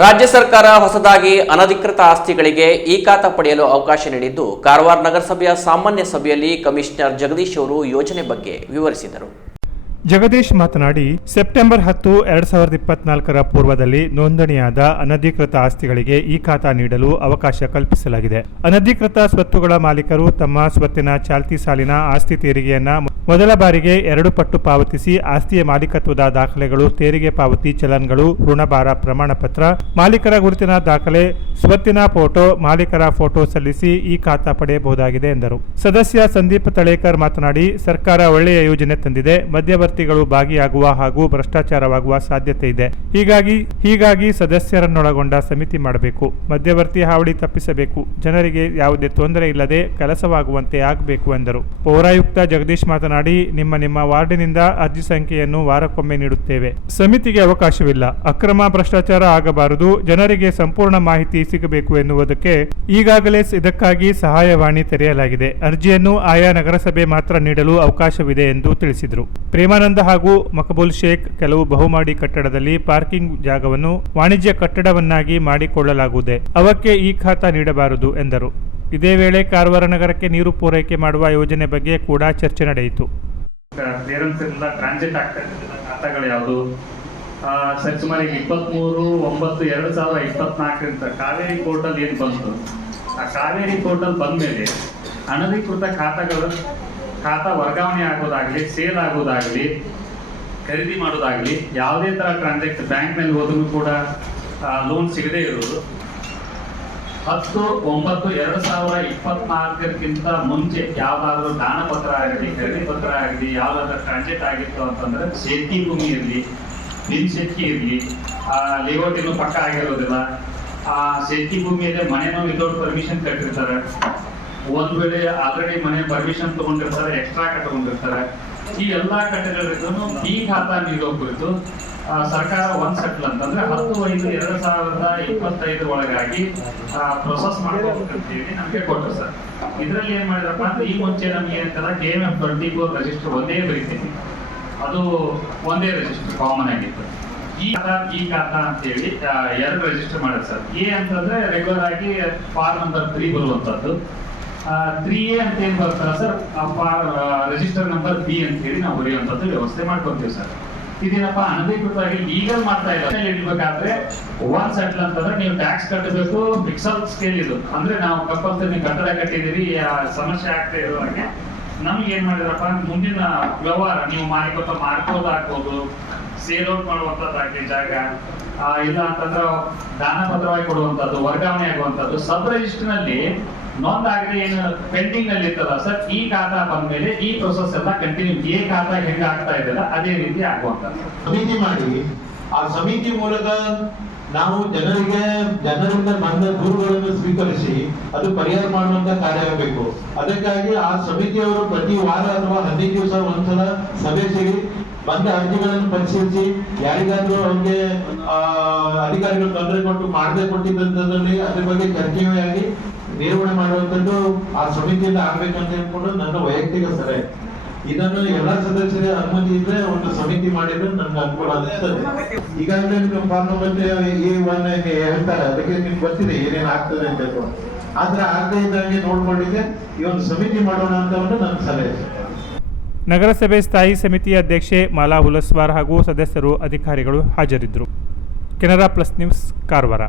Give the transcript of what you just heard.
ರಾಜ್ಯ ಸರ್ಕಾರ ಹೊಸದಾಗಿ ಅನಧಿಕೃತ ಆಸ್ತಿಗಳಿಗೆ ಈ ಖಾತಾ ಪಡೆಯಲು ಅವಕಾಶ ನೀಡಿದ್ದು, ಕಾರವಾರ ನಗರಸಭೆಯ ಸಾಮಾನ್ಯ ಸಭೆಯಲ್ಲಿ ಕಮಿಷನರ್ ಜಗದೀಶ್ ಅವರು ಯೋಜನೆ ಬಗ್ಗೆ ವಿವರಿಸಿದರು. ಜಗದೀಶ್ ಮಾತನಾಡಿ, ಸೆಪ್ಟೆಂಬರ್ ಹತ್ತು, ಎರಡ್ ಸಾವಿರದ ಇಪ್ಪತ್ನಾಲ್ಕರ ಪೂರ್ವದಲ್ಲಿ ನೋಂದಣಿಯಾದ ಅನಧಿಕೃತ ಆಸ್ತಿಗಳಿಗೆ ಈ ಖಾತಾ ನೀಡಲು ಅವಕಾಶ ಕಲ್ಪಿಸಲಾಗಿದೆ. ಅನಧಿಕೃತ ಸ್ವತ್ತುಗಳ ಮಾಲೀಕರು ತಮ್ಮ ಸ್ವತ್ತಿನ ಚಾಲ್ತಿ ಸಾಲಿನ ಆಸ್ತಿ ತೆರಿಗೆಯನ್ನ ಮೊದಲ ಬಾರಿಗೆ ಎರಡು ಪಟ್ಟು ಪಾವತಿಸಿ ಆಸ್ತಿಯ ಮಾಲೀಕತ್ವದ ದಾಖಲೆಗಳು, ತೆರಿಗೆ ಪಾವತಿ ಚಲನ್ಗಳು, ಋಣಭಾರ ಪ್ರಮಾಣ ಪತ್ರ ಮಾಲೀಕರ ಗುರುತಿನ ದಾಖಲೆ, ಸ್ವತ್ತಿನ ಫೋಟೋ, ಮಾಲೀಕರ ಫೋಟೋ ಸಲ್ಲಿಸಿ ಈ ಖಾತಾ ಪಡೆಯಬಹುದಾಗಿದೆ ಎಂದರು. ಸದಸ್ಯ ಸಂದೀಪ್ ತಳೇಕರ್ ಮಾತನಾಡಿ, ಸರ್ಕಾರ ಒಳ್ಳೆಯ ಯೋಜನೆ ತಂದಿದೆ, ಮಧ್ಯವರ್ತಿಗಳು ಭಾಗಿಯಾಗುವ ಹಾಗೂ ಭ್ರಷ್ಟಾಚಾರವಾಗುವ ಸಾಧ್ಯತೆ ಇದೆ. ಹೀಗಾಗಿ ಹೀಗಾಗಿ ಸದಸ್ಯರನ್ನೊಳಗೊಂಡ ಸಮಿತಿ ಮಾಡಬೇಕು. ಮಧ್ಯವರ್ತಿ ಹಾವಳಿ ತಪ್ಪಿಸಬೇಕು. ಜನರಿಗೆ ಯಾವುದೇ ತೊಂದರೆ ಇಲ್ಲದೆ ಕೆಲಸವಾಗುವಂತೆ ಆಗಬೇಕು ಎಂದರು. ಪೌರಾಯುಕ್ತ ಜಗದೀಶ್ ಮಾತನಾಡಿ ನಿಮ್ಮ ನಿಮ್ಮ ವಾರ್ಡಿನಿಂದ ಅರ್ಜಿ ಸಂಖ್ಯೆಯನ್ನು ವಾರಕ್ಕೊಮ್ಮೆ ನೀಡುತ್ತೇವೆ. ಸಮಿತಿಗೆ ಅವಕಾಶವಿಲ್ಲ. ಅಕ್ರಮ ಭ್ರಷ್ಟಾಚಾರ ಆಗಬಾರದು. ಜನರಿಗೆ ಸಂಪೂರ್ಣ ಮಾಹಿತಿ ಸಿಗಬೇಕು ಎನ್ನುವುದಕ್ಕೆ ಈಗಾಗಲೇ ಇದಕ್ಕಾಗಿ ಸಹಾಯವಾಣಿ ತೆರೆಯಲಾಗಿದೆ. ಅರ್ಜಿಯನ್ನು ಆಯಾ ನಗರಸಭೆ ಮಾತ್ರ ನೀಡಲು ಅವಕಾಶವಿದೆ ಎಂದು ತಿಳಿಸಿದರು. ಪ್ರೇಮಾನಂದ ಹಾಗೂ ಮಕಬೂಲ್ ಶೇಖ್ ಕೆಲವು ಬಹುಮಾಡಿ ಕಟ್ಟಡದಲ್ಲಿ ಪಾರ್ಕಿಂಗ್ ಜಾಗವನ್ನು ವಾಣಿಜ್ಯ ಕಟ್ಟಡವನ್ನಾಗಿ ಮಾಡಿಕೊಳ್ಳಲಾಗುವುದೇ. ಅವಕ್ಕೆ ಈ ಖಾತಾ ನೀಡಬಾರದು ಎಂದರು. ಇದೇ ವೇಳೆ ಕಾರವಾರ ನಗರಕ್ಕೆ ನೀರು ಪೂರೈಕೆ ಮಾಡುವ ಯೋಜನೆ ಬಗ್ಗೆ ಕೂಡ ಚರ್ಚೆ ನಡೆಯಿತು. ಟ್ರಾನ್ಸಿಟ್ ಯಾವುದು? ಸರಿ ಸುಮಾರು ಈಗ ಇಪ್ಪತ್ತ್ಮೂರು ಒಂಬತ್ತು, ಎರಡು ಸಾವಿರದ ಇಪ್ಪತ್ನಾಲ್ಕರಿಂದ ಕಾವೇರಿ ಪೋರ್ಟಲ್ ಏನು ಬಂತು? ಆ ಕಾವೇರಿ ಪೋರ್ಟಲ್ ಬಂದಮೇಲೆ ಅನಧಿಕೃತ ಖಾತಾಗಳು, ಖಾತಾ ವರ್ಗಾವಣೆ ಆಗೋದಾಗಲಿ ಸೇಲ್ ಆಗೋದಾಗಲಿ, ಖರೀದಿ ಮಾಡೋದಾಗಲಿ, ಯಾವುದೇ ಥರ ಟ್ರಾನ್ಸಾಕ್ಷನ್ ಬ್ಯಾಂಕ್ನಲ್ಲಿ ಹೋದ್ರೂ ಕೂಡ ಲೋನ್ ಸಿಗದೇ ಇರೋದು. ಹತ್ತು ಒಂಬತ್ತು ಎರಡು ಸಾವಿರ ಇಪ್ಪತ್ನಾಲ್ಕಕ್ಕಿಂತ ಮುಂಚೆ ಯಾವ್ದಾದ್ರು ದಾನ ಪತ್ರ ಆಗಲಿ ಖರೀದಿ ಪತ್ರ ಆಗಲಿ ಯಾವ್ದಾದ್ರು ಟ್ರಾನ್ಸಿಟ್ ಆಗಿತ್ತು ಅಂತಂದ್ರೆ ಶೆಟ್ಟಿ ಭೂಮಿ ಇರಲಿ ನಿನ್ ಶೆಟ್ಟಿ ಇರಲಿ ಲೇಔಟ್ ಲೇಔಟಿನೂ ಪಕ್ಕ ಆಗಿರೋದಿಲ್ಲ. ಆ ಶೆಟ್ಟಿ ಭೂಮಿಯಲ್ಲಿ ಮನೆನೂ ವಿತೌಟ್ ಪರ್ಮಿಷನ್ ಕಟ್ಟಿರ್ತಾರೆ. ಒಂದ್ ವೇಳೆ ಆಲ್ರೆಡಿ ಮನೆ ಪರ್ಮಿಷನ್ ತಗೊಂಡಿರ್ತಾರೆ ಎಕ್ಸ್ಟ್ರಾ ಕಟ್ಕೊಂಡಿರ್ತಾರೆ ಈ ಎಲ್ಲಾ ಕಟ್ಟಡಗಳಿಗೂ ಈ ಖಾತಾ ನೀಡೋ ಕುರಿತು ಆ, ಸರ್ಕಾರ ಒಂದ್ ಸೆಟ್ಲ್ ಅಂತಂದ್ರೆ ಹತ್ತು ಐದು ಎರಡು ಸಾವಿರದ ಇಪ್ಪತ್ತೈದರ ಒಳಗಾಗಿ ಪ್ರೊಸೆಸ್ ಮಾಡ್ಕೊಬೇಕಂತೇಳಿ ನಮ್ಗೆ ಕೊಟ್ಟರು ಸರ್. ಇದ್ರಲ್ಲಿ ಏನ್ ಮಾಡಿದ್ರಪ್ಪ ಅಂದ್ರೆ ಈ ಮುಂಚೆ ನಮ್ಗೆ ಏನಂತಾರ K M F twenty four register ಒಂದೇ ಬರೀತೀವಿ ಅದು ಒಂದೇ ರಿಜಿಸ್ಟರ್ ಕಾಮನ್ ಆಗಿತ್ತು. ಈ ಖಾತಾ ಈ ಖಾತಾ ಅಂತೇಳಿ ಎರಡು ರಿಜಿಸ್ಟರ್ ಮಾಡಿದ್ರು ಸರ್. ಎ ಅಂತಂದ್ರೆ ರೆಗ್ಯುಲರ್ ಆಗಿ ಫಾರ್ ನಂಬರ್ ತ್ರೀ ಬರುವಂತದ್ದು. ತ್ರೀ ಎ ಅಂತ ಏನ್ ಬರ್ತಾರ ಸರ್? ರಿಜಿಸ್ಟರ್ ನಂಬರ್ ಬಿ ಅಂತ ಹೇಳಿ ನಾವು ಬರೆಯುವಂತದ್ದು ವ್ಯವಸ್ಥೆ ಮಾಡ್ಕೊತೀವಿ ಸರ್. ಇದೇನಪ್ಪ ಅನಧಿಕೃತವಾಗಿ ಲೀಗಲ್ ಮಾಡ್ತಾ ಇದ್ದಾರೆ ಇಡ್ಬೇಕಾದ್ರೆ ಒನ್ ಸೆಟ್ಲ್ ಅಂತಂದ್ರೆ ನೀವು ಟ್ಯಾಕ್ಸ್ ಕಟ್ಟಬೇಕು ಮಿಕ್ಸಲ್ ಸ್ಕೇಲ್ ಇದು. ಅಂದ್ರೆ ನಾವು ಕಂಪಲ್ಸರಿ ಕಟ್ಟಡ ಕಟ್ಟಿದೀರಿ ಸಮಸ್ಯೆ ಆಗ್ತಾ ಹಾಗೆ. ನಮ್ಗೆ ಏನ್ ಮಾಡಿದ್ರಪ್ಪ? ಮುಂದಿನ ವ್ಯವಹಾರ, ನೀವು ಮಾಲೀಕತ್ವ ಮಾರ್ಕೋದ್ ಹಾಕ್ಬೋದು ಸೇಲ್ ಔಟ್ ಮಾಡುವಂತದ್ದಾಗಲಿ ಜಾಗ ಇಲ್ಲ ಅಂತಂದ್ರೆ ದಾನ ಪತ್ರವಾಗಿ ಕೊಡುವಂತದ್ದು ವರ್ಗಾವಣೆ ಆಗುವಂತದ್ದು ಸಬ್ ರಿಜಿಸ್ಟರ್ನಲ್ಲಿ ನೋಂದಾಗಲಿ ಏನು ಪೆಂಡಿಂಗ್ನಲ್ಲಿ ಇರ್ತದ ಸರ್ ಈ ಖಾತಾ ಬಂದ್ಮೇಲೆ ಈ ಪ್ರೊಸೆಸ್ ಎಲ್ಲ ಕಂಟಿನ್ಯೂ ಈ ಖಾತಾ ಹೆಂಗ ಆಗ್ತಾ ಇದೆಯಲ್ಲ ಅದೇ ರೀತಿ ಆಗುವಂತ. ಸಮಿತಿ ಮಾಡಿ. ಆ ಸಮಿತಿ ಮೂಲಕ ನಾವು ಜನರಿಗೆ, ಜನರಿಂದ ಬಂದ ದೂರುಗಳನ್ನು ಸ್ವೀಕರಿಸಿ ಅದು ಪರಿಹಾರ ಮಾಡುವಂತ ಕಾರ್ಯ ಆಗಬೇಕು. ಅದಕ್ಕಾಗಿ ಆ ಸಮಿತಿಯವರು ಪ್ರತಿ ವಾರ ಅಥವಾ ಹದಿನೈದು ದಿವಸ ಒಂದ್ಸಲ ಸಭೆ ಸೇರಿ ಬಂದ ಅರ್ಜಿಗಳನ್ನು ಪರಿಶೀಲಿಸಿ, ಯಾರಿಗಾದ್ರೂ ಅವ್ರಿಗೆ ಅಧಿಕಾರಿಗಳು ತೊಂದರೆ ಕೊಟ್ಟು ಮಾಡದೆ ಕೊಟ್ಟಿದ್ದಂಥದ್ರಲ್ಲಿ ಅದ್ರ ಬಗ್ಗೆ ಚರ್ಚೆಯೂ ಆಗಿ ನಿರ್ವಹಣೆ ಮಾಡುವಂಥದ್ದು ಆ ಸಮಿತಿಯಿಂದ ಅಂತ ಹೇಳ್ಕೊಂಡು ನನ್ನ ವೈಯಕ್ತಿಕ ಸಲಹೆ. ಇದನ್ನು ಎಲ್ಲಾ ಸದಸ್ಯರ ಅನುಮತಿ ಇದ್ರೆ ಒಂದು ಸಮಿತಿ ಮಾಡಿದ್ರೆ ನನ್ಗೆ ಅನುಕೂಲ ಅನಿಸ್ತದೆ ಈಗಾಗಲೇ ನೀವು ಪಾರ್ಲಿಮೆಂಟ್ ಎ ಹೇಳ್ತಾರೆ, ಅದಕ್ಕೆ ನಿಮ್ಗೆ ಗೊತ್ತಿದೆ ಏನೇನ್ ಆಗ್ತದೆ ಅಂತ ಹೇಳ್ಕೊಂಡು. ಆದ್ರೆ ಆಗದೆ ಇದ್ದಂಗೆ ನೋಡ್ಕೊಂಡಿದ್ದೆ, ಈ ಒಂದು ಸಮಿತಿ ಮಾಡೋಣ ಅಂತ ಒಂದು ನನ್ನ ಸಲಹೆ. ನಗರಸಭೆ ಸ್ಥಾಯಿ ಸಮಿತಿ ಅಧ್ಯಕ್ಷೆ ಮಾಲಾ ಹುಲಸ್ವಾರ್ ಹಾಗೂ ಸದಸ್ಯರು, ಅಧಿಕಾರಿಗಳು ಹಾಜರಿದ್ದರು. Canara plus news, Karwar.